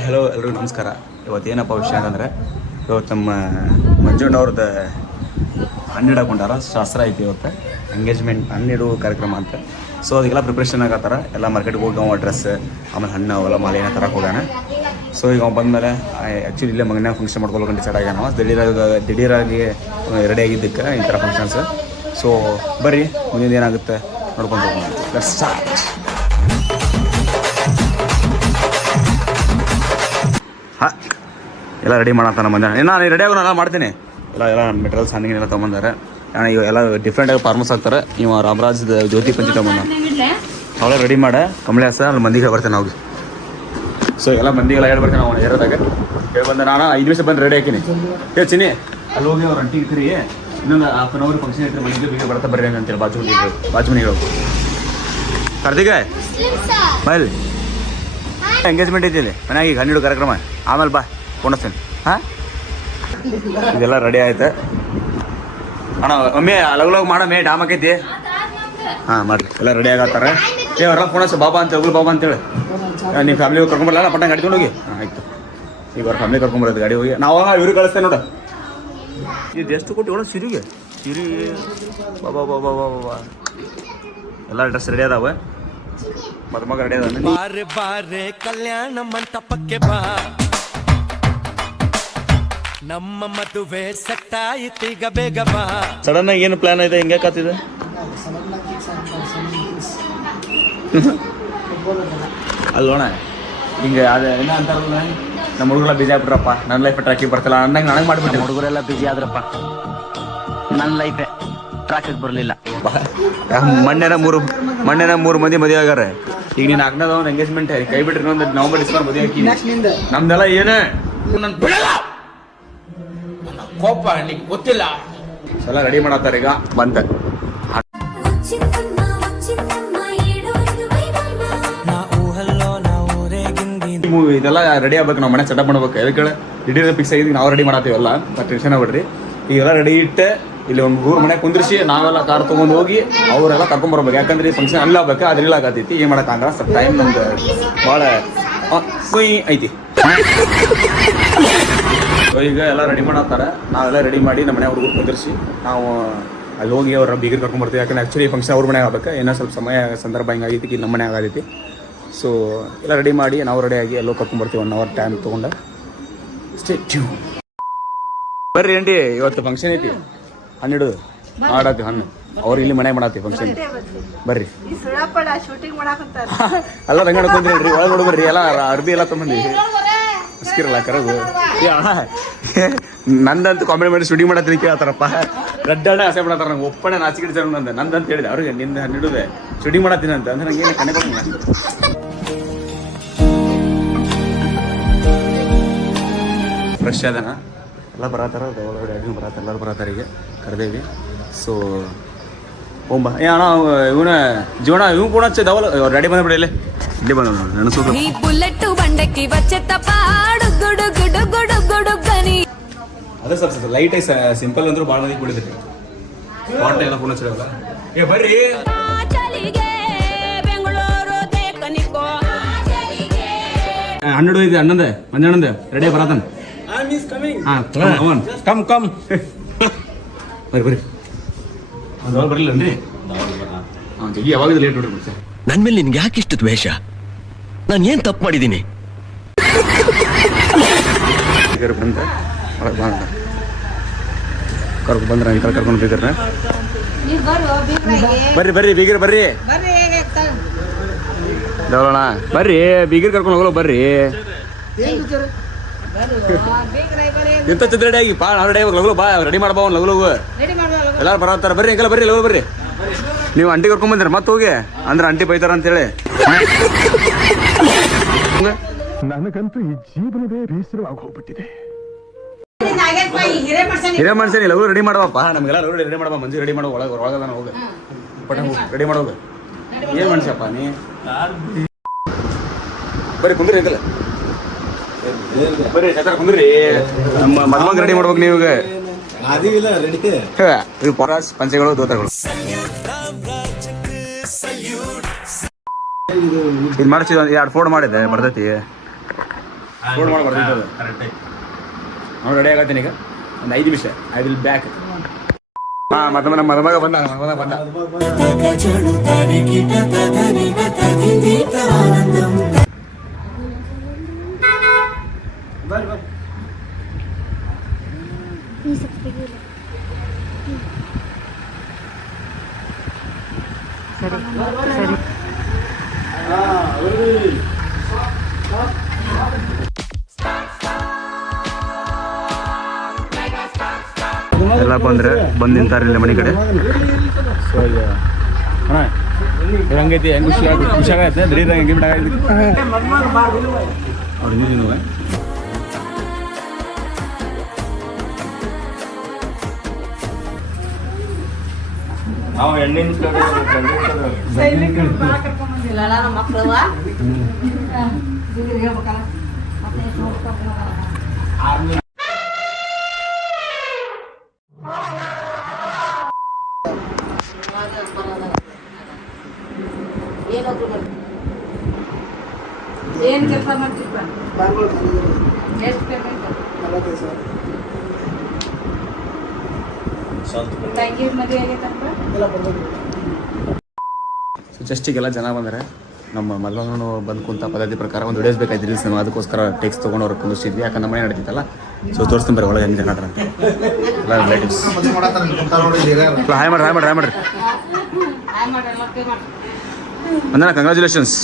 Hello ಎಲ್ರಿಗೂ ನಮಸ್ಕಾರ. ಇವತ್ತೇನಪ್ಪ ವಿಷಯ ಅಂತಂದರೆ ಇವತ್ತು ನಮ್ಮ ಮಂಜುಣ್ಣ ಅವ್ರದ್ದು ಹಣ್ಣಿಡ ಕೊಂಡಾರ ಶಾಸ್ತ್ರ ಐತಿ. ಇವತ್ತು ಎಂಗೇಜ್ಮೆಂಟ್ ಹಣ್ಣಿಡು ಕಾರ್ಯಕ್ರಮ ಅಂತ. ಸೊ ಅದಕ್ಕೆಲ್ಲ ಪ್ರಿಪ್ರೇಷನ್ ಆಗತ್ತಾರ. ಎಲ್ಲ ಮಾರ್ಕೆಟ್ಗೆ ಹೋಗಿ ಅವ ಡ್ರೆಸ್ ಆಮೇಲೆ ಹಣ್ಣು ಅವೆಲ್ಲ ಮಾಲೆ ಏನೋ ತರಕ್ಕೆ ಹೋಗೋಣ. ಸೊ ಈಗ ಅವ್ನು ಬಂದಮೇಲೆ ಆ್ಯಕ್ಚುಲಿ ಇಲ್ಲೇ ಮಗನ ಫಂಕ್ಷನ್ ಮಾಡ್ಕೊಳ್ಕೊಂಡು ಡಿಸೈಡ್ ಆಗ್ಯಾನ. ನಾವು ದಿಢೀರಾಗಿ ರೆಡಿ ಆಗಿದ್ದಕ್ಕೆ ಈ ಥರ ಫಂಕ್ಷನ್ಸ್. ಸೊ ಬರ್ರಿ ಮುಂದಿನ ಏನಾಗುತ್ತೆ ನೋಡ್ಕೊಂಡು ಹಾಂ ಎಲ್ಲ ರೆಡಿ ಮಾಡತ್ತಾನ ಮಂಜ. ನಾನು ರೆಡಿ ಆಗೋ ನಾನು ಮಾಡ್ತೀನಿ. ಎಲ್ಲ ಮೆಟೀರಿಯಲ್ಸ್ ಹಣ್ಣಿಗೆಲ್ಲ ತೊಗೊಂಬಂದಾರೆ. ಇವ ಎಲ್ಲ ಡಿಫ್ರೆಂಟಾಗಿ ಫಾರ್ಮಸ್ ಆಗ್ತಾರೆ. ಇವ ರಾಮರಾಜ್ದ ಜ್ಯೋತಿ ಪಂಚಿ ತೊಗೊಂಬಂದ ಅವಳ ರೆಡಿ ಮಾಡ ಕಮಲಾಸ ಅಲ್ಲಿ ಮಂದಿಗೆ ಬರ್ತೇನೆ ನಾವು. ಸೊ ಎಲ್ಲ ಮಂದಿಗೆಲ್ಲ ಹೇಳಿ ಬರ್ತೇನೆ ನಾವು ಏರೋದಾಗ ಹೇಳಿ ಬಂದ. ನಾನು 5 ನಿಮಿಷ ಬಂದು ರೆಡಿ ಹಾಕಿನಿ ಹೇಳ್ತೀನಿ. ಅಲ್ಲಿ ಹೋಗಿ ಅವ್ರು ಅಂಟಿಗೆ ಇರ್ತೀರಿ ಇನ್ನೊಂದು ಹಾಫ್ ಆನ್ ಅವರ್ ಫಂಕ್ಷನ್ ಇರ್ತೀರಿ ಮನೆಗೆ ಬೀಗ ಬರ್ತಾ ಬರ್ರಿ ಅಂತೇಳಿ ಬಾಜು ಕಾರ್ತಿಕ ಬಲ್ ಎಂಗೇಜ್ಮೆಂಟ್ ಐತಿ ಮನ್ಯಾಗ ಈಗ ಹನ್ನೆರಡು ಕಾರ್ಯಕ್ರಮ. ಆಮೇಲೆ ಬಾ ಕೊಡಿಸ್ತೇನೆ. ಹಾಂ ಇದೆಲ್ಲ ರೆಡಿ ಆಯ್ತು ಅಣ್ಣ. ಒಮ್ಮೆ ಲಗು ಮಾಡಮ್ಮೆ ಡಾಮ್ ಆಕೈತಿ. ಹಾಂ ಮಾಡ್ರಿ ಎಲ್ಲ ರೆಡಿ ಆಗತ್ತಾರೆ. ಅವರೆಲ್ಲ ಫೋನಸ್ ಬಾಬಾ ಅಂತ ಹೋಗ್ಲಿ ಬಾಬಾ ಅಂತೇಳಿ ನಿಮ್ಮ ಫ್ಯಾಮಿಲಿ ಕರ್ಕೊಂಬರಲ್ಲ ಪಟ್ಟ ಗಾಡಿ ಹೋಗಿ. ಹಾಂ ಆಯ್ತು. ಈಗ ಅವ್ರ ಫ್ಯಾಮಿಲಿ ಕರ್ಕೊಂಬರೋದು ಗಾಡಿ ಹೋಗಿ ನಾವು ಇವ್ರಿಗೆ ಕಳಿಸ್ತೇವೆ ನೋಡು. ಇದು ಎಷ್ಟು ಕೊಟ್ಟು ಒಳ ಸಿರಿಗೆ ಬಾಬಾ ಬಾಬಾ ಬಾಬಾ ಎಲ್ಲ ಡ್ರೆಸ್ ರೆಡಿ ಅದಾವೆ. ಮಗ ರೆಡಿ ಅದ. ಬಾರೆ ಬಾರೆ ಕಲ್ಯಾಣ ಮಂಟಪಕ್ಕೆ ಬಾ, ನಮ್ಮ ಮದುವೆ ಸೆಟ್ ಆಯ್ತು ಈಗ ಬೇಗ ಬಾ. ಸಡನ್ ಆಗಿ ಏನು ಪ್ಲಾನ್ ಇದೆ ಹಿಂಗೆ ಕಾತಿದೆ? ಅಲ್ಲೋಣ ಹಿಂಗೆ ಅದೇ ಏನ ಅಂತಾರಲ್ಲ ನಮ್ಮ ಹುಡುಗರೆಲ್ಲ ಬಿಜಿ ಆಗ್ಬಿಟ್ರಪ್ಪ. ನನ್ನ ಲೈಫ್ ಟ್ರ್ಯಾಕಿಗೆ ಬರ್ತಿಲ್ಲ ಅಂದಂಗೆ ನನಗೆ ಮಾಡಿಬಿಟ್ಟೆ. ಹುಡುಗರೆಲ್ಲ ಬಿಜಿ ಆದ್ರಪ್ಪ, ನನ್ನ ಲೈಫೇ ಟ್ರ್ಯಾಕಿಗೆ ಬರಲಿಲ್ಲ. ಮೊನ್ನೆನ ಮೂರು ಮಂದಿ ಮದುವೆ ಆಗ್ಯಾರ. ಈಗ ನೀನು ಆಗ್ನದ ಒಂದು ಎಂಗೇಜ್ಮೆಂಟ್ ಕೈ ಬಿಟ್ರಿ ಇನ್ನೊಂದು ನವಂಬರ್ ಡಿಸೆಂಬರ್ ಮದುವೆ ಹಾಕಿ. ನಮ್ದೆಲ್ಲ ಏನೇ ನನ್ನ ಬಿಡಲ್ಲ ಕೋಪ ನಿಂಗೆ ಗೊತ್ತಿಲ್ಲ. ಎಲ್ಲ ರೆಡಿ ಮಾಡತ್ತಾರ ಈಗ ಬಂತ. ಇದೆಲ್ಲ ರೆಡಿ ಆಗ್ಬೇಕು. ನಾವು ಮನೆ ಸೆಟಪ್ ಮಾಡ್ಬೇಕು. ಅದಕ್ಕೆ ದಿಢೀರ್ ಫಿಕ್ಸ್ ಆಗಿದ್ದೀವಿ ನಾವು ರೆಡಿ ಮಾಡತ್ತೀವಲ್ಲ. ಬಟ್ ಟೆನ್ಷನ್ ಆಗ್ಬಿಡ್ರಿ. ಈಗೆಲ್ಲ ರೆಡಿ ಇಟ್ಟೆ ಇಲ್ಲಿ ಒಂದು 3 ಮನೆ ಕುಂದ್ರಿಸಿ ನಾವೆಲ್ಲ ಕಾರ್ ತೊಗೊಂಡು ಹೋಗಿ ಅವರೆಲ್ಲ ಕರ್ಕೊಂಬರ್ಬೇಕು. ಯಾಕಂದ್ರೆ ಈ ಫಂಕ್ಷನ್ ಅಲ್ಲ ಆಗ್ಬೇಕು. ಅದ್ರಿಲ್ಲ ಆಗತೈತಿ. ಏನು ಮಾಡೋಕ್ಕಾಗಲ್ಲ. ಸ್ವಲ್ಪ ಟೈಮ್ ನಮ್ದು ಭಾಳ ಐತಿ. ಈಗ ಎಲ್ಲ ರೆಡಿ ಮಾಡತ್ತಾರೆ. ನಾವೆಲ್ಲ ರೆಡಿ ಮಾಡಿ ನಮ್ಮ ಮನೆ ಹುಡುಗರು ಕುಂದಿರಿಸಿ ನಾವು ಅಲ್ಲಿ ಹೋಗಿ ಅವ್ರ ಬೀಗರ್ ಕರ್ಕೊಂಡ್ಬರ್ತೀವಿ. ಯಾಕಂದ್ರೆ ಆ್ಯಕ್ಚುಲಿ ಫಂಕ್ಷನ್ ಅವ್ರ ಮನೆಗೆ ಆಗ್ಬೇಕು. ಏನೋ ಸ್ವಲ್ಪ ಸಮಯ ಸಂದರ್ಭ ಹಿಂಗಾಗೈತಿ ಇಲ್ಲಿ ನಮ್ಮ ಮನೆ ಆಗೈತಿ. ಸೊ ಎಲ್ಲ ರೆಡಿ ಮಾಡಿ ನಾವು ರೆಡಿಯಾಗಿ ಎಲ್ಲೋ ಕರ್ಕೊಂಡ್ಬರ್ತೀವಿ 1 ಅವರ್ ಟೈಮ್ ತೊಗೊಂಡು. Stay tune. ಬರ್ರಿ ಆಂಟಿ, ಇವತ್ತು ಫಂಕ್ಷನ್ ಐತಿ. ಹಣ್ಣಿಡು ಮಾಡತ್ತಿ ಹಣ್ಣು ಅವ್ರು ಇಲ್ಲಿ ಮನೆ ಮಾಡತ್ತಿ ಫಂಕ್ಷನ್. ಬರ್ರಿ ಎಲ್ಲ ರಂಗಣ ಕುಂದ್ರಿ ಒಳಗೆ ನೋಡ್ಬರ್ರಿ. ಎಲ್ಲ ಅರ್ಬಿ ಎಲ್ಲ ತೊಗೊಂಡು ಇಸ್ಕಿರಲ್ಲ ಕರಗು. ನಂದಂತೂ ಕಾಮಿಡಿ ಮಾಡಿ ಶೂಟಿಂಗ್ ಮಾಡತ್ತೀನಿ ಕೇಳ್ತಾರಪ್ಪ. ಗಡ್ಡಾಡೆ ಆಸೆ ಮಾಡತ್ತಾರ. ನಂಗೆ ಒಪ್ಪಣೆ ನಾಚಿಕೆ ಜನ ನಂದಂತ ಹೇಳಿದೆ ಅವ್ರಿಗೆ. ನಿಂದ ಹನ್ನಿಡುದೆ ಶೂಟಿಂಗ್ ಮಾಡತ್ತೀನಿ ಅಂತ ಅಂದ್ರೆ ನಂಗೆ ಏನು ಕಣ್ಣೆ ಬರೋಲ್ಲ. ಫ್ರೆಶ್ ಅದನ ಎಲ್ಲ ಬರತ್ತಾರ. ಒಳಗಡೆ ಅಡುಗೆ ಬರತ್ತ ಎಲ್ಲರೂ ಬರತ್ತಾರ. ಈಗ ಕರೆದೇವಿ. ಸೊ ಹೋಂಬ ಏ ಅಣ್ಣ ಇವನ ಜೀವನ ಇವ್ ಕೂಡ ದವಲ್ ರೆಡಿ ಬಂದ್ಬಿಡಿ. ಇಲ್ಲಿ ಇಲ್ಲಿ ಬಂದ ನೆನಸು ಅದೇ ಸ್ವಲ್ಪ ಲೈಟ್ ಆಗಿ ಸಿಂಪಲ್ ಅಂದ್ರೂ ಭಾಳ ಮಂದಿ ಕುಡಿದ್ರಿ. ಪಾಟ್ ಎಲ್ಲ ಕೂಡ ಚಲೋ. ಏ ಬರ್ರಿ ಹನ್ನೆರಡು ಇದೆ ಹನ್ನೊಂದು ಮಂಜಣ್ಣಂದು ರೆಡಿ ಬರತಾನ. ಕಮ್ ಬರ್ರಿ ಬರ್ರಿ ಬರಲಿಲ್ಲನ್ರಿ. ಯಾವಾಗ ಲೇಟ್ ನೋಡ್ರಿ ಸರ್. ನನ್ನ ಮೇಲೆ ನಿನ್ಗೆ ಯಾಕೆ ಇಷ್ಟು ದ್ವೇಷ? ನಾನು ಏನು ತಪ್ಪು ಮಾಡಿದ್ದೀನಿ? ಬಂದ ಕರ್ಕೊಂಡು ಬಂದ್ರ ಅಂಕಲ್ ಕರ್ಕೊಂಡು ಬೇಕ್ರ. ಬರ್ರಿ ಬರ್ರಿ ಬೀಗರ್ ಬರ್ರಿ ದೇವರಣ್ಣ ಬರ್ರಿ ಬೀಗರ್ ಕರ್ಕೊಂಡು ಹೋಗಲ್ಲ ಬರ್ರಿ. ಎಂತ ಚಿತ್ರ ರೆಡಿ ಆಗಿ ಪಾ ನಾವು ರೆಡಿ ಆಗಿ ಲಗು ಬಾ ರೆಡಿ ಮಾಡ್ಬಾ ಲಗು ಲಗು ಎಲ್ಲಾರು ಬರತ್ತಾರ. ಬರ್ರಿ ಅಂಕಲ್ ಬರ್ರಿ ಲಗು ಬರ್ರಿ. ನೀವು ಅಂಟಿ ಕರ್ಕೊಂಡ್ ಬಂದಿರ ಮತ್ತೆ ಹೋಗಿ ಅಂದ್ರೆ ಅಂಟಿ ಬೈತಾರ ಅಂತೇಳಿ. ನನಗಂತೂ ಈ ಜೀವನವೇ ಬೇಸರವಾಗಿ ಹೋಗ್ಬಿಟ್ಟಿದೆ. ಹಿರೇ ಮನುಷ್ಯನಿ ಲಗು ರೆಡಿ ಮಾಡವಪ್ಪ. ನಮ್ಗೆಲ್ಲ ಲಗು ರೆಡಿ ಮಾಡಬಾ. ಮಂಜು ರೆಡಿ ಮಾಡೋ ಒಳಗೆ ಒಳಗದಾನ ಹೋಗ ಪಟ ರೆಡಿ ಮಾಡೋಗ. ಏನು ಮನುಷ್ಯಪ್ಪ ನೀ. ಬರ್ರಿ ಕುಂದ್ರಿ ಅಂಕಲ್ ಬರ್ರಿ ಚೇತರ ಕುಂದ್ರಿ. ನಮ್ಮ ಮದುಮಗ ರೆಡಿ ಮಾಡ್ಬೇಕು ನೀವು. ಇದು ಪರಾಸ್ ಪಂಚೆಗಳು ದೋತಗಳು ಇದು ಮಾಡಿಸಿ 2 ಫೋಲ್ಡ್ ಮಾಡಿದೆ ಬರ್ತೈತಿ. ಫೋನ್ ಮಾಡಿ ಬರ್ತಿದ್ದದು ನಾವು ರೆಡಿ ಆಗತ್ತೀನಿ ಈಗ ಒಂದು 5 ನಿಮಿಷ ಐ ವಿಲ್ ಬ್ಯಾಕ್. ಹಾಂ ಮತ್ತೆ ನಮ್ಮ ಮದುಮಗ ಬಂದ ಎಲ್ಲ ಬಂದ್ರೆ ಬಂದು ನಿಂತಾರೆ ಇಲ್ಲಿ ಮನೆ ಕಡೆ. ಸೊ ಅಣ್ಣ ಹಂಗೈತಿ ಹೆಂಗೆ ಖುಷಿಯಾಗತ್ತೆ ದಿಢೀರ್ ಹೆಂಗೆ ಅವ್ರು ನೀನು ನಾವು ಹೆಣ್ಣಿನ ಏನ್ ಕೆಲಸ ಮಾಡ್ತಿಪ್ಪ? ಎಷ್ಟು ಪೇಮೆಂಟ್? ತಂಗಿ ಮದುವೆ ಆಗೈತಂತ? ಸೊ ಜಸ್ಟಿಗೆಲ್ಲ ಜನ ಬಂದರೆ ನಮ್ಮ ಮೊದಲು ಬಂದು ಕುಂತ ಪದ್ಧತಿ ಪ್ರಕಾರ ಒಂದು ವಿಡಿಯೋಸ್ ಬೇಕಾಯ್ತು ರೀಲ್ಸ್ ನಾವು ಅದಕ್ಕೋಸ್ಕರ ಟೆಕ್ಸ್ ತೊಗೊಂಡು ಅವ್ರಿಗೆ ಕುಂದಿಸಿದ್ವಿ. ಯಾಕಂದ್ರೆ ಮನೆ ನಡೀತಿತ್ತಲ್ಲ. ಸೊ ತೋರಿಸ್ತೀನಿ ಬರ್ರಿ ಒಳಗೆ ಹೆಂಗೆ ಜನ ಹತ್ರ ಅಂತ ಎಲ್ಲ ರಿಲೇಟಿವ್ಸ್. ಹಾಯ್ ಮಾಡ್ರಿ ಹಾಯ್ ಮಾಡ್ರಿ ಹಾಯ್ ಮಾಡ್ರಿ ಅಂದಣ್ಣ ಕಂಗ್ರ್ಯಾಚುಲೇಷನ್ಸ್.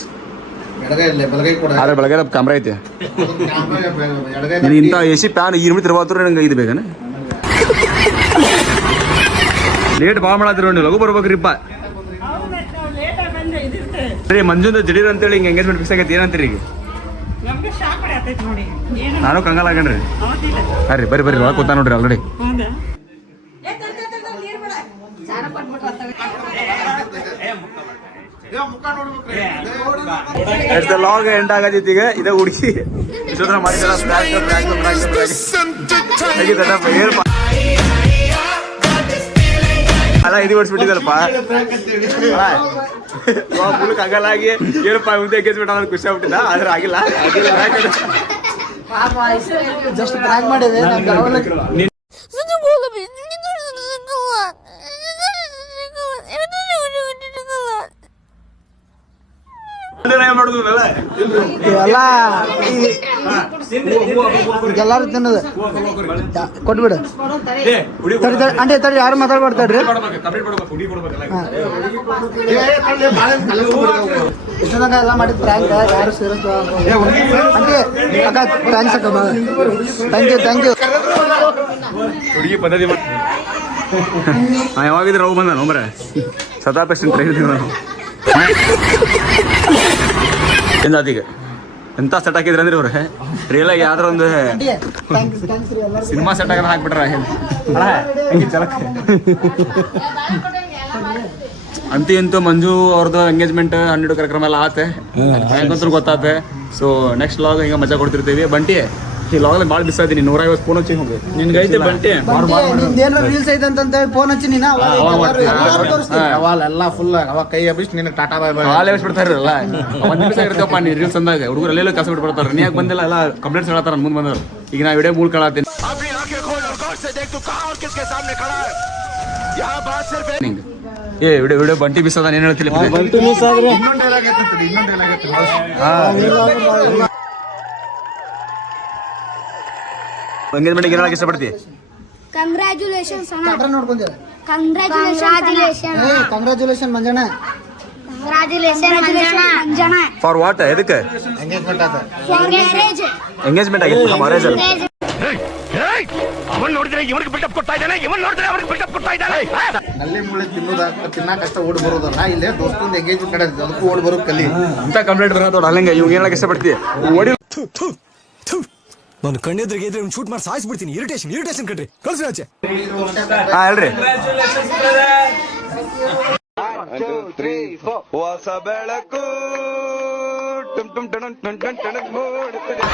ಆದ್ರೆ ಬೆಳಗ್ಗೆ ಕ್ಯಾಮ್ರಾ ಐತೆ ನೀನು ಇಂಥ AC ಪ್ಯಾನ್ ಈ ನಿಮಿತ್ ಇರ್ಬಾರ್ದು ನಂಗೆ ಇದು ಬೇಕನ ಲೇಟ್ ಭಾಳ ಮಾಡತ್ತಿರೋ ನೀವು ಲಘು ಬರ್ಬೇಕ್ರಿಪ್ಪ. ಸರಿ ಮಂಜುಂದ ದಿಢೀರ್ ಅಂತೇಳಿ ಹಿಂಗೆ ಎಂಗೇಜ್ಮೆಂಟ್ ಫಿಕ್ಸ್ ಆಗೈತೆ ಏನಂತೀರಿ ಈಗ? ನಾನು ಕಂಗಾಲ ಆಗಣ್ರಿ. ಹಾಂ ರೀ ಬರ್ರಿ ಬರ್ರಿ ಒಳಗೆ ಕೂತ ನೋಡ್ರಿ ಆಲ್ರೆಡಿ. ಲಾಗ್ ಎಂಡ್ ಆಗತ್ತೈತಿ ಈಗ. ಇದೇ ಹುಡುಗಿ ಇಷ್ಟೊಂದ್ರ ಮಾಡಿದಲ್ಲ ಅಲ್ಲ ಇದು ಓಡಿಸ್ಬಿಟ್ಟಿದಲ್ಪ ಮುಳುಕ್ ಆಗಲಾಗಿ ಏನಪ್ಪ ಮುಂದೆ ಎಂಗೇಜ್ಮೆಂಟ್ ಅನ್ನೋದು ಖುಷಿ ಆಗ್ಬಿಟ್ಟಿದ್ದ. ಆದ್ರೆ ಆಗಿಲ್ಲ ಜಸ್ಟ್ ಬ್ರ್ಯಾಗ್ ಮಾಡಿದೆ ಎಲ್ಲಾರು ತಿನ್ನೋದು ಕೊಟ್ಬಿಡು. ಅಂಟೆ ತಡಿ ಯಾರು ಮಾತಾಡ್ಬಾರ್ತಾಡ್ರಿ. ಇಷ್ಟೊಂದಾಗ ಎಲ್ಲ ಮಾಡಿದ್ ಪ್ರ್ಯಾಂಕ್ ಯಾರು ಸೀರಿಯಸ್ ಅಂಟೆ ಅಕ್ಕ ಥ್ಯಾಂಕ್ಸ್ ಅಕ್ಕ ಥ್ಯಾಂಕ್ ಯು ಹುಡುಗಿ ಪದ್ಧತಿ ಯಾವಾಗಿದ್ರೆ ನಾವು ಬಂದ ನೋಮ್ರೆ ಸದಾ ಪೇಷಂಟ್ ಟ್ರೈನ್ ಎಂದಾತೀಗ ಎಂತ ಸೆಟ್ ಹಾಕಿದ್ರಿ ಅಂದ್ರೆ ಇವ್ರೆ ರಿಯಲ್ ಆಗಿ ಯಾವ್ದಾರ ಒಂದು ಸಿನಿಮಾ ಸೆಟ್ ಆಗ ಹಾಕ್ಬಿಟ್ರ ಅಂತೂ ಇಂತೂ ಮಂಜು ಅವ್ರದ್ದು ಎಂಗೇಜ್ಮೆಂಟ್ 12 ಕಾರ್ಯಕ್ರಮ ಎಲ್ಲ ಆತೆ ಹೆಂಗಂತೂ ಗೊತ್ತಾತೆ. ಸೊ ನೆಕ್ಸ್ಟ್ ಲಾಗ್ ಹಿಂಗೆ ಮಜಾ ಕೊಡ್ತಿರ್ತೀವಿ. ಬಂಟಿ ಈ ಲಾಗ್ ಭಾಳ ಮಿಸ್ ಆಯ್ತೀನಿ. 150 ಫೋನ್ ಹಚ್ಚಿ ಹೋಗಿ ನಿನ್ಗೈತೆ ಬಂಟಿ ಏನಾರ ರೀಲ್ಸ್ ಐತೆ ಅಂತ ಫೋನ್ ಹಚ್ಚಿ ನೀನು ಎಲ್ಲ ಫುಲ್ ಅವಾಗ ಕೈ ಹಬ್ಬಿಸಿ ನಿನಗೆ ಟಾಟಾ ಬಾಯ್ ಬಾಯ್ ಹಾಲು ಬಿಡ್ತಾರಲ್ಲ. ಒಂದ್ ನಿಮಿಷ ಇರ್ತಪ್ಪ ನೀ ರೀಲ್ಸ್ ಅಂದಾಗ ಹುಡುಗರು ಅಲ್ಲೆಲ್ಲ ಕಸ ಬಿಟ್ಬಿಡ್ತಾರೆ. ನೀ ಯಾಕೆ ಬಂದಿಲ್ಲ ಎಲ್ಲ ಕಂಪ್ಲೇಂಟ್ಸ್ ಹೇಳತ್ತಾರ ಮುಂದೆ ಬಂದವ್ರು. ಈಗ ನಾ ವಿಡಿಯೋ ಮೂಲ್ ಕಳತ್ತೀನಿ. ಏ ವಿಡಿಯೋ ಬಂಟಿ ಮಿಸ್ ಅದ ಏನ್ ಹೇಳ್ತಿಲ್ಲ ಎಂಗೇಜ್ಮೆಂಟ್ ಏನ್ ಹೇಳಕ್ ಇಷ್ಟಪಡ್ತಿ? ಕಂಗ್ರ್ಯಾಚುಲೇಷನ್ಸ್ ನೋಡ್ಕೊಂಡ್ರೆ ಕಂಗ್ರ್ಯಾಚುಲೇಷನ್ ಮಂಜಣ್ಣ. For what? ಎದಕ್ಕೆ ಎಂಗೇಜ್ಮೆಂಟ್ ಆತ ಎಂಗೇಜ್ಮೆಂಟ್ ಆಗಿತ್ತು ಮ್ಯಾರೇಜ್ ಅಲ್ಲ. ಅವನ್ ನೋಡಿದ್ರೆ ಇವನಿಗೆ ಬಿಲ್ಡಪ್ ಕೊಡ್ತಾ ಇದ್ದಾನೆ, ಇವನ್ ನೋಡಿದ್ರೆ ಅವ್ರಿಗೆ ಬಿಲ್ಡಪ್ ಕೊಡ್ತಾ ಇದ್ದಾನೆ. ನಲ್ಲಿ ಮುಳ್ಳಿ ತಿನ್ನಕಷ್ಟ ಓಡಿ ಬರೋದಲ್ಲ. ಇಲ್ಲೇ ದೋಸ್ತೊಂದು ಎಂಗೇಜ್ಮೆಂಟ್ ನಡೆದಿದೆ, ಅದಕ್ಕೂ ಓಡಿ ಬರೋದು ಕಲಿ ಅಂತ ಕಂಪ್ಲೇಂಟ್ ಬರೋದು ಅಲ್ಲಂಗೆ. ಇವ್ ಏನ್ ಹೇಳಕ್ ಇಷ್ಟಪಡ್ತಿ? ಓಡಿ ನಾನು ಕಣ್ಣೆದ್ರಿಗೆ ಇದ್ರೆ ಶೂಟ್ ಮಾಡಿ ಸಾಯಿಸ್ಬಿಡ್ತೀನಿ. ಇರಿಟೇಷನ್ ಕಟ್ರಿ ಕಳ್ಸಿ ಆಚೆ. ಹಾ ಹೇಳ್ರಿ. ಹೊಸ ಬೆಳಕು ಟುಮ್ ಟುಮ್ ಟಣ್ ಟಣ್ ಟಣ್ ಟಣ್ ಮೂಡುತ್ತಿದೆ.